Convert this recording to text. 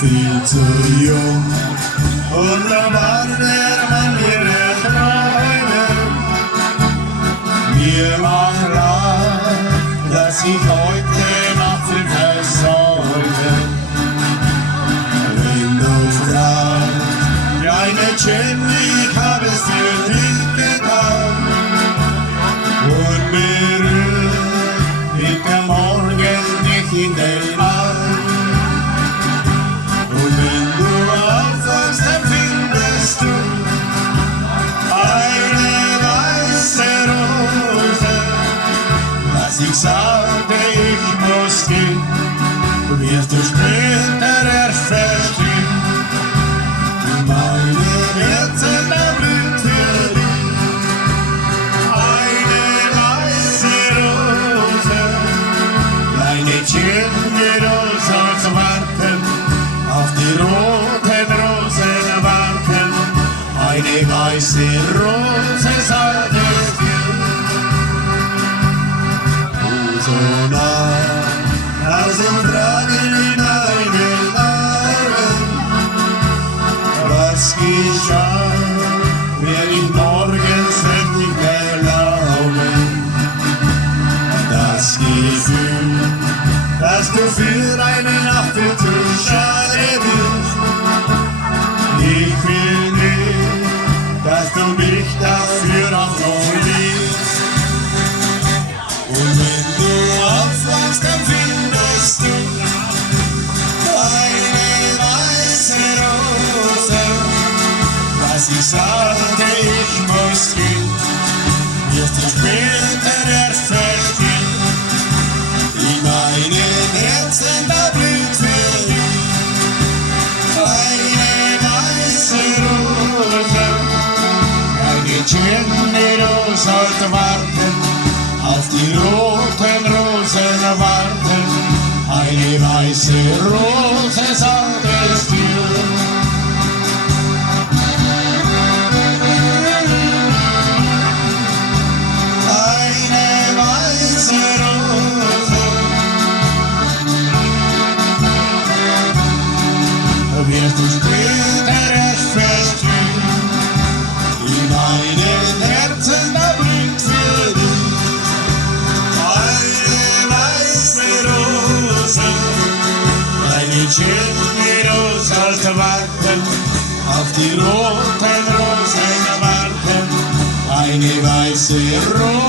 viel zu jung. Und da wartet man ihre Träume. Mir war klar, dass ich heute Nacht versäume. Wenn du fragst, kleine Jenny, ich hab es für dich getan. Und berührt mit der Morgen dich in den Arm. Und wenn du aufwachst, dann findest du eine weiße Rose. Was ich sagte, ich muss gehen, wirst du später erst verstehen. Meine Herzen, da blüht für dich eine weiße Rose. Deine Jenny, du sollst warten, auf die roten Rosen warten. Eine weiße Rose sagt es dir. So nah, aus dem Fragen in deinen Augen. Was geschah, werde ich morgens nicht mehr glauben. Das Gefühl, dass du für eine Nacht zu schade bist. Ich will nicht, dass du mich dafür auch noch liebst. Und wenn du aufwachst, dann findest du eine weiße Rose. Was ich sagte, ich muss gehen, wirst du später erst verstehen. In meinen Herzen, da blüht für dich eine weiße Rose. Deine Jenny, du sollst warten, auf die roten Rosen warten. Eine weiße Rose sagt es dir. Eine weiße Rose. Wirst du später erst verstehen. In meinen Herzen, da blüht für dich eine weiße Rose. Deine Jenny, du sollst warten, auf die roten Rosen warten. Eine weiße Rose.